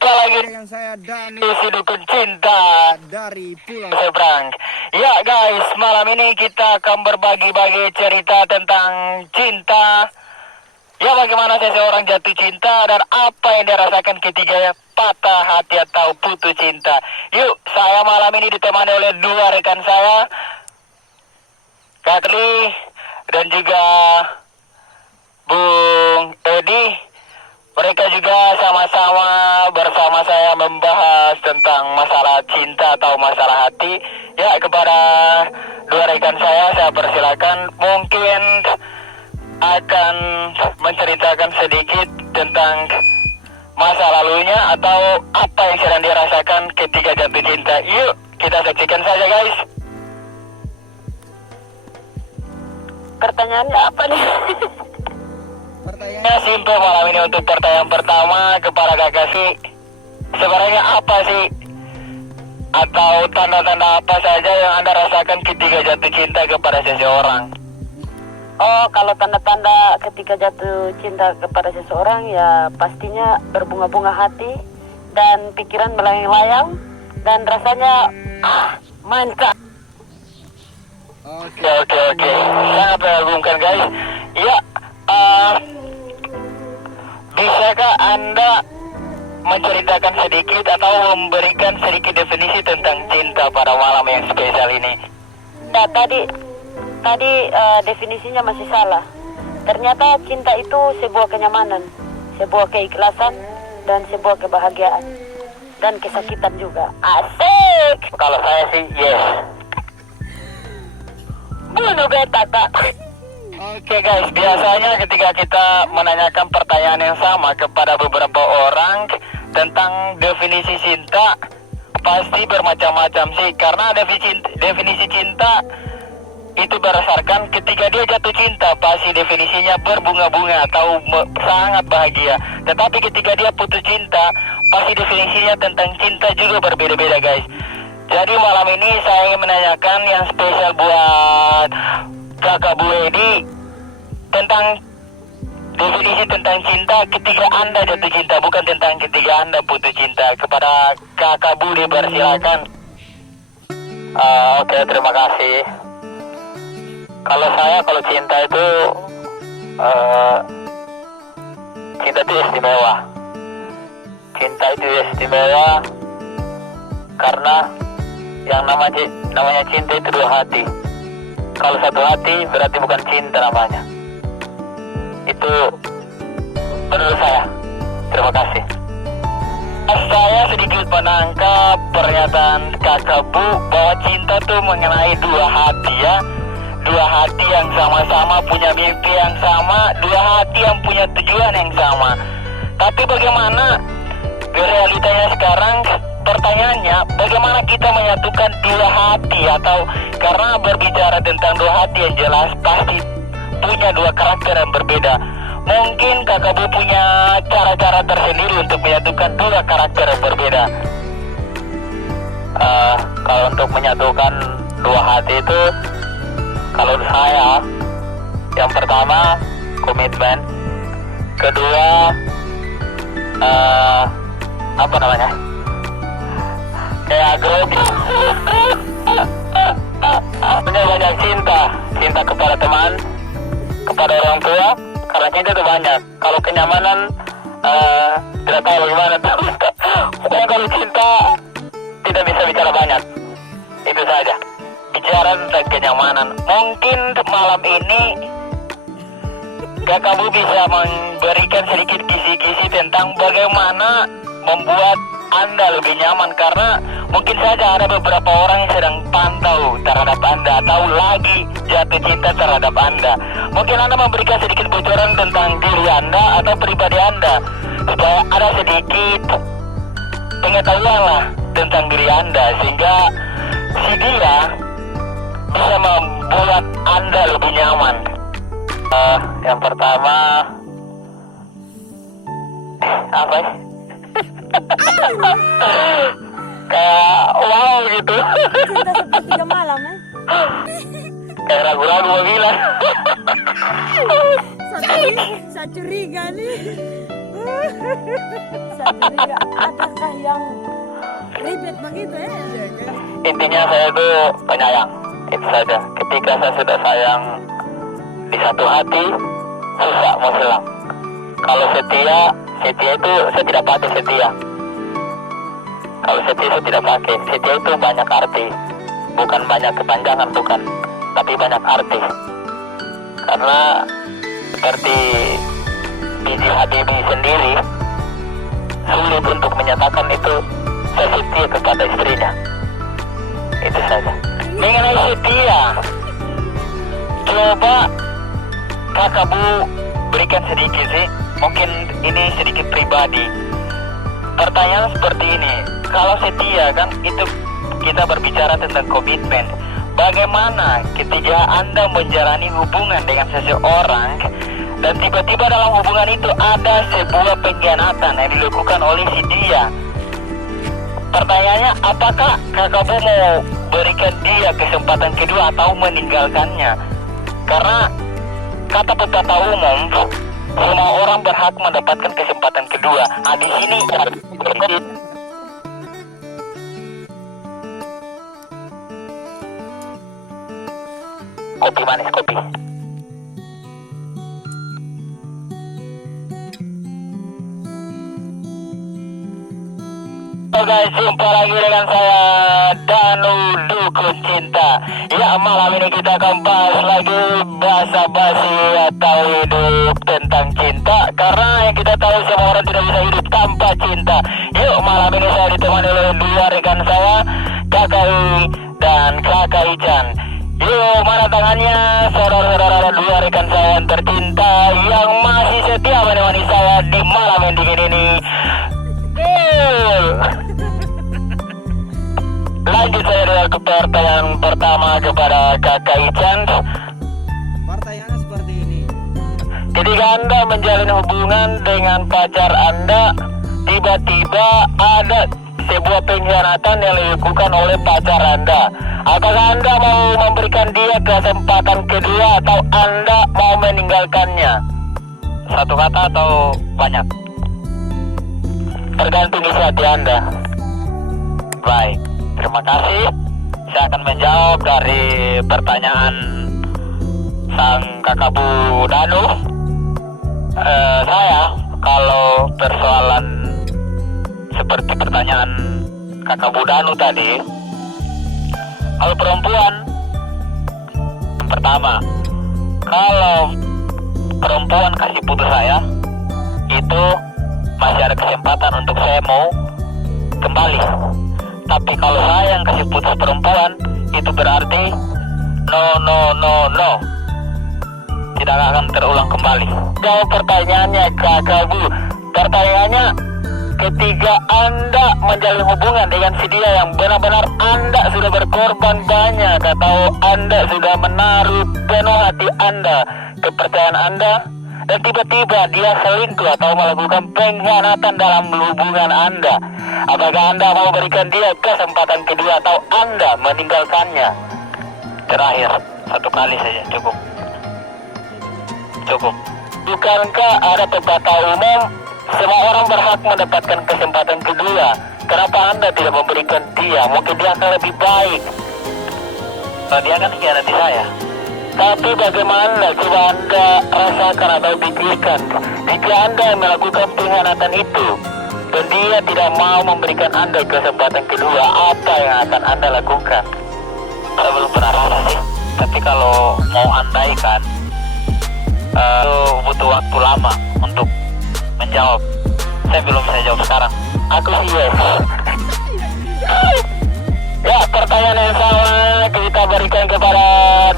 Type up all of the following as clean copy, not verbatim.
Jumpa lagi dengan saya Dani di Dukun Cinta dari Pulau Seberang. Ya guys, malam ini kita akan berbagi-bagi cerita tentang cinta. Ya, bagaimana seseorang jatuh cinta dan apa yang dirasakan ketika patah hati atau putus cinta. Yuk, saya malam ini ditemani oleh dua rekan saya, Kak Li dan juga Bung Edi. Mereka juga sama-sama bersama saya membahas tentang masalah cinta atau masalah hati. Ya, kepada dua rekan saya persilakan mungkin akan menceritakan sedikit tentang masa lalunya atau apa yang sedang dirasakan ketika jatuh cinta. Yuk, kita saksikan saja guys. Pertanyaannya apa nih? Ya, simpel malam ini untuk pertanyaan pertama kepada kakak sih. Sebenarnya apa sih atau tanda-tanda apa saja yang Anda rasakan ketika jatuh cinta kepada seseorang? Oh, kalau tanda-tanda ketika jatuh cinta kepada seseorang ya pastinya berbunga-bunga hati dan pikiran melayang-layang dan rasanya mantap. Oke. Sangat mengagumkan guys. Ya, bisakah Anda menceritakan sedikit atau memberikan sedikit definisi tentang cinta pada malam yang spesial ini? Ya, tadi definisinya masih salah. Ternyata cinta itu sebuah kenyamanan, sebuah keikhlasan, dan sebuah kebahagiaan. Dan kesakitan juga. Asik! Kalau saya sih yes. Bunuh beta, Kak. Oke guys, biasanya ketika kita menanyakan pertanyaan yang sama kepada beberapa orang tentang definisi cinta, pasti bermacam-macam sih. Karena definisi cinta itu berdasarkan ketika dia jatuh cinta, pasti definisinya berbunga-bunga atau sangat bahagia. Tetapi ketika dia putus cinta, pasti definisinya tentang cinta juga berbeda-beda guys. Jadi malam ini saya ingin menanyakan yang spesial buat Kakak Bu Edi tentang definisi tentang cinta ketika Anda jatuh cinta, bukan tentang ketika Anda putus cinta. Kepada Kakak Budi persilakan. Oke, terima kasih. Kalau cinta itu cinta itu istimewa. Cinta itu istimewa karena yang namanya cinta itu dua hati. Kalau satu hati berarti bukan cinta namanya. Itu menurut saya. Terima kasih. Saya sedikit menangkap pernyataan Kakak Bu bahwa cinta itu mengenai dua hati ya. Dua hati yang sama-sama punya mimpi yang sama, dua hati yang punya tujuan yang sama. Tapi bagaimana realitanya sekarang? Pertanyaannya, bagaimana kita menyatukan dua hati? Atau karena berbicara tentang dua hati yang jelas pasti punya dua karakter yang berbeda. Mungkin Kakak Bu punya cara-cara tersendiri untuk menyatukan dua karakter yang berbeda. Kalau untuk menyatukan dua hati itu, kalau saya, yang pertama komitmen, kedua apa namanya? Kayak grogi. Punya banyak cinta kepada teman, kepada orang tua, karena cinta itu banyak. Kalau kenyamanan, tidak tahu bagaimana. Pokoknya kalau cinta tidak bisa bicara banyak. Itu saja. Bicara tentang kenyamanan. Mungkin malam ini Kakak Bu bisa memberikan sedikit kisi-kisi tentang bagaimana membuat Anda lebih nyaman, karena mungkin saja ada beberapa orang yang sedang pantau terhadap Anda atau lagi jatuh cinta terhadap Anda. Mungkin Anda memberikan sedikit bocoran tentang diri Anda atau pribadi Anda supaya ada sedikit pengetahuan lah tentang diri Anda, sehingga si dia bisa membuat Anda lebih nyaman. Yang pertama apa ya? Kayak wow gitu. Cinta sepertiga malam ya. Kayak ragu-ragu mau bilang. Saya curiga nih. Satu juga. Adakah yang ribet begitu ya? Intinya saya itu penyayang, itu saja. Ketika saya sudah sayang di satu hati, susah mau hilang. Kalau setia itu saya tidak pakai setia. Kalau setia saya tidak pakai. Setia itu banyak arti, bukan banyak kepanjangan, bukan, tapi banyak arti. Karena seperti B.J. Habibie sendiri, sulit untuk menyatakan itu saya setia kepada istrinya. Itu saja. Mengenai setia, coba kakak Bu berikan sedikit sih. Mungkin ini sedikit pribadi. Pertanyaan seperti ini, kalau setia kan itu kita berbicara tentang komitmen. Bagaimana ketika Anda menjalani hubungan dengan seseorang dan tiba-tiba dalam hubungan itu ada sebuah pengkhianatan yang dilakukan oleh si dia? Pertanyaannya, apakah kakak Bu mau berikan dia kesempatan kedua atau meninggalkannya? Karena kata pepatah umum, semua orang berhak mendapatkan kesempatan kedua. Nah, di sini kopi manis, kopi. Halo guys, jumpa lagi dengan saya Danu Dukun Cinta. Ya, malam ini kita akan bahas lagi basa-basi atau hidup tentang cinta. Karena yang kita tahu semua orang tidak bisa hidup tanpa cinta. Yuk, malam ini saya ditemani oleh dua rekan saya, Kakak I dan Kakak Ican. Yuk, mana tangannya saudara-saudara dua rekan saya yang tercinta yang masih setia menemani saya di malam yang dingin ini. Lanjut saya dengan pertanyaan pertama kepada Kakak Ican. Pertanyaannya seperti ini. Ketika Anda menjalin hubungan dengan pacar Anda, tiba-tiba ada sebuah pengkhianatan yang dilakukan oleh pacar Anda. Apakah Anda mau memberikan dia kesempatan kedua atau Anda mau meninggalkannya? Satu kata atau banyak? Tergantung isi hati Anda. Baik, terima kasih. Saya akan menjawab dari pertanyaan sang kakak Bu Danu. Saya kalau persoalan seperti pertanyaan kakak Bu Danu tadi, kalau perempuan, yang pertama, kalau perempuan kasih putus saya, itu masih ada kesempatan untuk saya mau kembali. Tapi kalau saya yang kasih putus perempuan, itu berarti no, tidak akan terulang kembali. Jawab pertanyaannya kakak Bu. Pertanyaannya, ketika Anda menjalin hubungan dengan si dia yang benar-benar Anda sudah berkorban banyak atau Anda sudah menaruh penuh hati Anda, kepercayaan Anda, dan tiba-tiba dia selingkuh atau melakukan pengkhianatan dalam hubungan Anda, apakah Anda mau berikan dia kesempatan kedua atau Anda meninggalkannya? Terakhir, satu kali saja cukup. Bukankah ada pepatah umum, semua orang berhak mendapatkan kesempatan kedua? Kenapa Anda tidak memberikan dia? Mungkin dia akan lebih baik. Nah, dia kan hianati saya. Tapi bagaimana coba Anda rasakan atau pikirkan jika Anda melakukan pengkhianatan itu dan dia tidak mau memberikan Anda kesempatan kedua, apa yang akan Anda lakukan? Saya belum pernah rasa sih, tapi kalau mau andaikan butuh waktu lama untuk menjawab. Saya belum bisa jawab sekarang. Aku yes. Ya, pertanyaan yang sama kita berikan kepada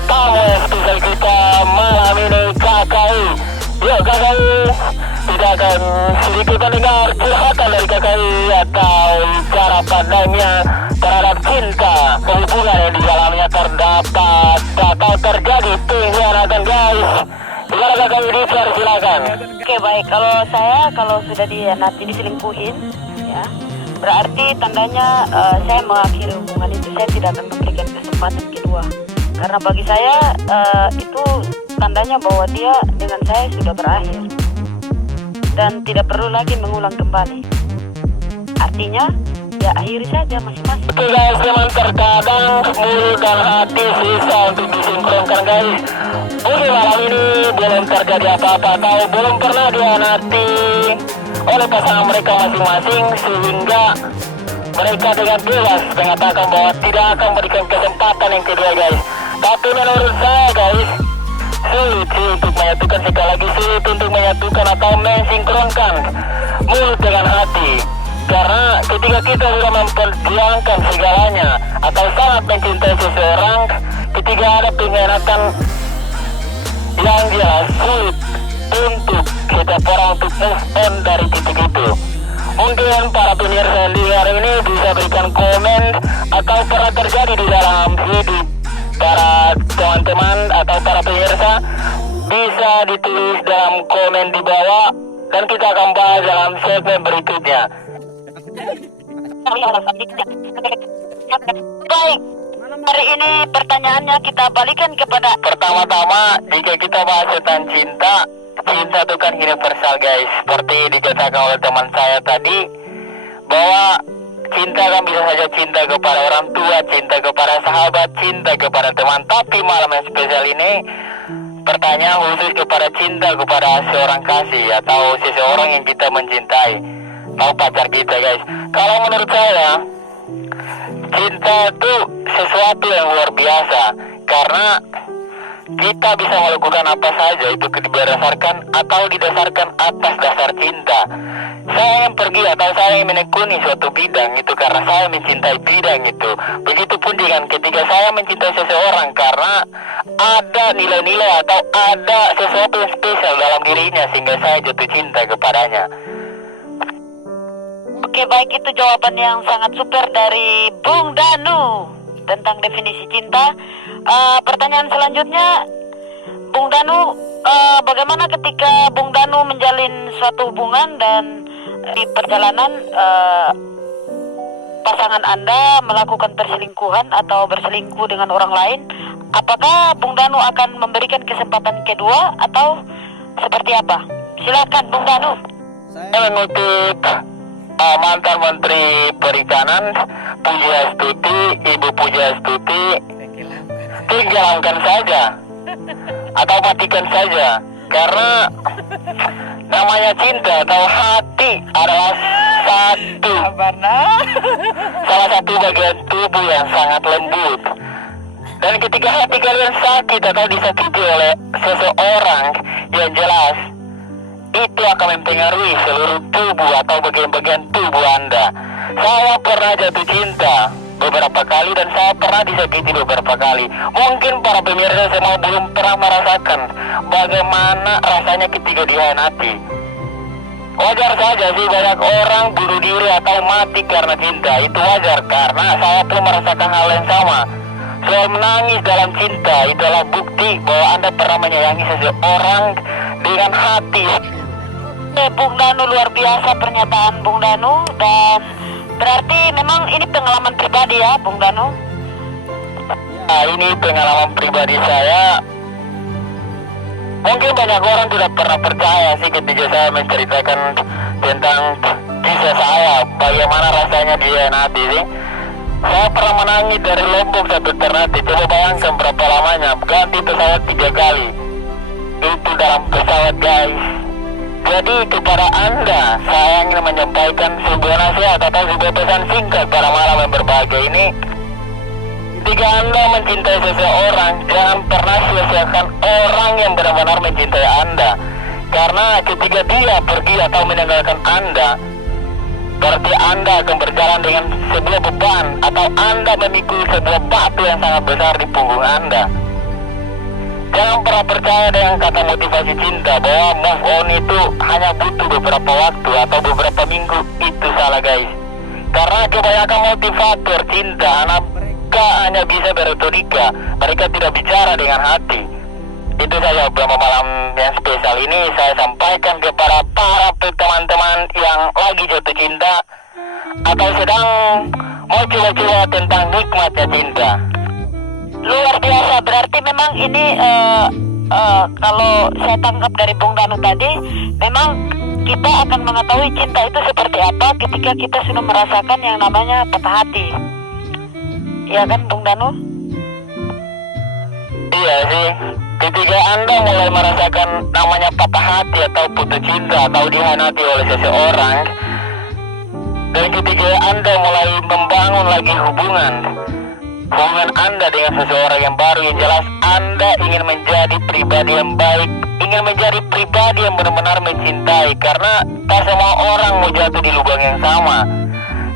tamu spesial kita malam ini, Kakak I. Yuk Kakak I, kita akan sedikit mendengar curhatan dari Kakak I atau cara pandangnya terhadap cinta, hubungan yang di dalamnya terdapat atau terjadi pengkhianatan, guys. Gimana Kakak I, silakan. Oke, baik. Kalau sudah dihianati, diselingkuhin, ya, berarti tandanya saya mengakhiri hubungan itu. Saya tidak akan memberikan kesempatan kedua. Karena bagi saya itu tandanya bahwa dia dengan saya sudah berakhir. dan tidak perlu lagi mengulang kembali. Artinya, ya akhiri saja masing-masing. Oke guys, memang terkadang mulut dan hati susah untuk disinkronkan guys. Mungkin malam ini belum terjadi apa-apa atau belum pernah dihianati oleh pasangan mereka masing-masing, sehingga mereka dengan bebas mengatakan bahwa tidak akan berikan kesempatan yang kedua guys. Tapi menurut saya guys, sulit sih untuk menyatukan, sekali lagi sulit untuk menyatukan atau mensinkronkan mulut dengan hati. Karena ketika kita sudah memperjuangkan segalanya atau sangat mencintai seseorang, ketika ada pengkhianatan yang jelas, sulit untuk kita orang untuk move on dari titik itu. Mungkin para pemirsa di hari ini bisa berikan komen atau pernah terjadi di dalam hidup para teman-teman atau para pemirsa, bisa ditulis dalam komen di bawah dan kita akan bahas dalam segmen berikutnya. Baik, hari ini pertanyaannya kita balikan kepada Pertama-tama, jika kita bahas tentang cinta, cinta itu kan universal guys. Seperti dikatakan oleh teman saya tadi, bahwa cinta kan bisa saja cinta kepada orang tua, cinta kepada sahabat, cinta kepada teman. Tapi malam yang spesial ini, pertanyaan khusus kepada cinta kepada seorang kasih atau seseorang yang kita mencintai, atau pacar kita guys. Kalau menurut saya, cinta itu sesuatu yang luar biasa, karena kita bisa melakukan apa saja itu berdasarkan atau didasarkan atas dasar cinta. Saya yang pergi atau saya yang menekuni suatu bidang itu karena saya mencintai bidang itu. Begitupun dengan ketika saya mencintai seseorang karena ada nilai-nilai atau ada sesuatu yang spesial dalam dirinya sehingga saya jatuh cinta kepadanya. Oke, baik, itu jawaban yang sangat super dari Bung Danu tentang definisi cinta. Pertanyaan selanjutnya, Bung Danu, bagaimana ketika Bung Danu menjalin suatu hubungan dan di perjalanan pasangan Anda melakukan perselingkuhan atau berselingkuh dengan orang lain, apakah Bung Danu akan memberikan kesempatan kedua atau seperti apa? Silakan Bung Danu. Saya mengutip mantan Menteri Perikanan Pujiastuti, Ibu Pujiastuti, tenggelamkan saja atau matikan saja, karena namanya cinta atau hati adalah salah satu bagian tubuh yang sangat lembut. Dan ketika hati kalian sakit atau disakiti oleh seseorang, yang jelas itu akan mempengaruhi seluruh tubuh atau bagian-bagian tubuh Anda. Saya pernah jatuh cinta beberapa kali dan saya pernah disakiti beberapa kali. Mungkin para pemirsa semua belum pernah merasakan bagaimana rasanya ketika dihianati. Wajar saja sih banyak orang bunuh diri atau mati karena cinta. Itu wajar karena saya pun merasakan hal yang sama. Soal menangis dalam cinta itu adalah bukti bahwa Anda pernah menyayangi seseorang dengan hati. Bung Danu, luar biasa pernyataan Bung Danu, dan berarti memang ini pengalaman pribadi ya Bung Danu? Nah, ini pengalaman pribadi saya. Mungkin banyak orang tidak pernah percaya sih ketika saya menceritakan tentang kisah saya, bagaimana rasanya dihianati sih. Saya pernah menangis dari Lombok sampai Ternate. Coba bayangkan berapa lamanya, ganti pesawat 3 kali. Itu dalam pesawat guys. Jadi kepada Anda, saya ingin menyampaikan sebuah nasihat atau sebuah pesan singkat pada malam yang berbahagia ini. Ketika Anda mencintai seseorang, jangan pernah sia-siakan orang yang benar-benar mencintai Anda. Karena ketika dia pergi atau meninggalkan Anda, berarti Anda akan berjalan dengan sebuah beban atau Anda memikul sebuah batu yang sangat besar di punggung Anda. Jangan pernah percaya dengan kata motivasi cinta bahwa move on itu hanya butuh beberapa waktu atau beberapa minggu. Itu salah guys. Karena kebanyakan motivator cinta mereka hanya bisa beretorika, mereka tidak bicara dengan hati. Itu saja beberapa malam yang spesial ini saya sampaikan kepada para teman-teman yang lagi jatuh cinta atau sedang mau coba-coba tentang nikmatnya cinta. Luar biasa, berarti memang ini kalau saya tangkap dari Bung Danu tadi, memang kita akan mengetahui cinta itu seperti apa ketika kita sudah merasakan yang namanya patah hati. Ya kan, Bung Danu? Iya sih, ketika Anda mulai merasakan namanya patah hati atau putus cinta atau dihianati oleh seseorang, dan ketika Anda mulai membangun lagi hubungan Anda dengan seseorang yang baru, yang jelas Anda ingin menjadi pribadi yang baik, ingin menjadi pribadi yang benar-benar mencintai, karena tak semua orang mau jatuh di lubang yang sama.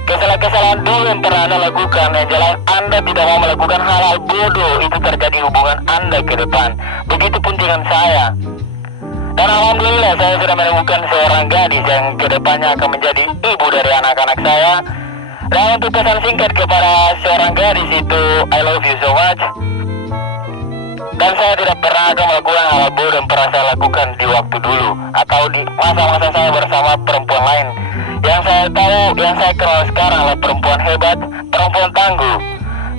Kesalahan-kesalahan dulu yang pernah Anda lakukan, yang jelas Anda tidak mau melakukan hal-hal bodoh, itu terjadi hubungan Anda ke depan. Begitupun dengan saya. Dan alhamdulillah saya sudah menemukan seorang gadis yang kedepannya akan menjadi ibu dari anak-anak saya. Dan untuk pesan singkat kepada seorang gadis itu, I love you so much. Dan saya tidak pernah akan melakukan hal bodoh yang pernah saya lakukan di waktu dulu atau di masa-masa saya bersama perempuan lain. Yang saya tahu, yang saya kenal sekarang adalah perempuan hebat, perempuan tangguh,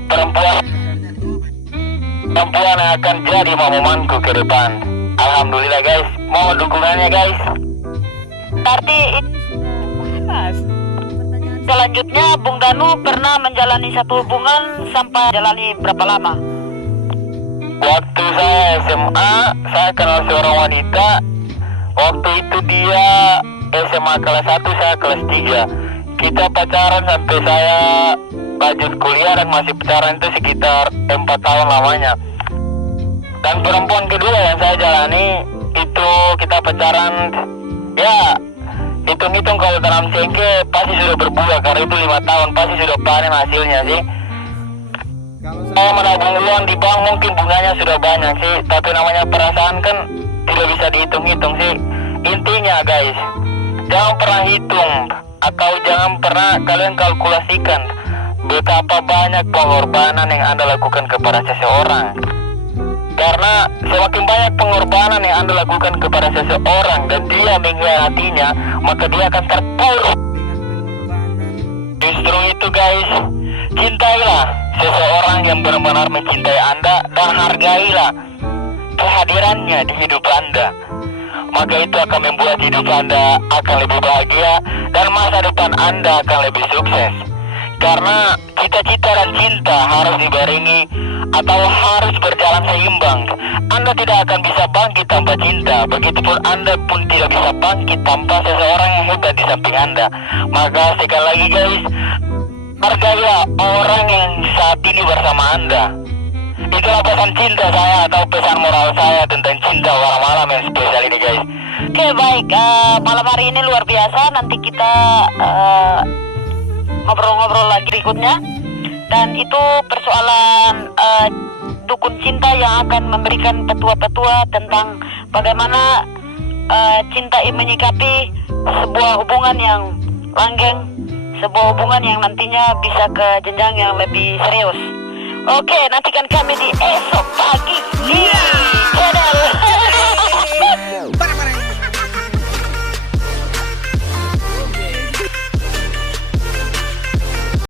perempuan yang akan jadi mamanku ke depan. Alhamdulillah guys, mohon dukungannya guys. Berarti selanjutnya Bung Danu pernah menjalani satu hubungan sampai jalani berapa lama? Waktu saya SMA, saya kenal seorang wanita. Waktu itu dia SMA kelas 1, saya kelas 3. Kita pacaran sampai saya lanjut kuliah, dan masih pacaran itu sekitar 4 tahun lamanya. Dan perempuan kedua yang saya jalani itu kita pacaran, ya hitung-hitung kalau tanam cengkeh pasti sudah berbuah, karena itu 5 tahun pasti sudah panen hasilnya sih. Kalau Saya menabung uang di bank mungkin bunganya sudah banyak sih, tapi namanya perasaan kan tidak bisa dihitung-hitung sih. Intinya guys, jangan pernah hitung atau jangan pernah kalian kalkulasikan betapa banyak pengorbanan yang Anda lakukan kepada seseorang. Karena semakin banyak pengorbanan yang Anda lakukan kepada seseorang dan dia mengkhianatinya, maka dia akan terpuruk. Justru itu guys, cintailah seseorang yang benar-benar mencintai Anda dan hargailah kehadirannya di hidup Anda. Maka itu akan membuat hidup Anda akan lebih bahagia dan masa depan Anda akan lebih sukses. Karena cita-cita dan cinta harus dibarengi atau harus berjalan seimbang. Anda tidak akan bisa bangkit tanpa cinta, begitupun Anda pun tidak bisa bangkit tanpa seseorang yang hebat di samping Anda. Maka sekali lagi guys, hargailah orang yang saat ini bersama Anda. Itulah pesan cinta saya atau pesan moral saya tentang cinta malam-malam yang spesial ini guys. Oke baik, malam hari ini luar biasa. Nanti kita ngobrol-ngobrol lagi berikutnya. Dan itu persoalan dukun cinta yang akan memberikan petua-petua tentang bagaimana cinta menyikapi sebuah hubungan yang langgeng, sebuah hubungan yang nantinya bisa ke jenjang yang lebih serius. Oke, nantikan kami di esok pagi.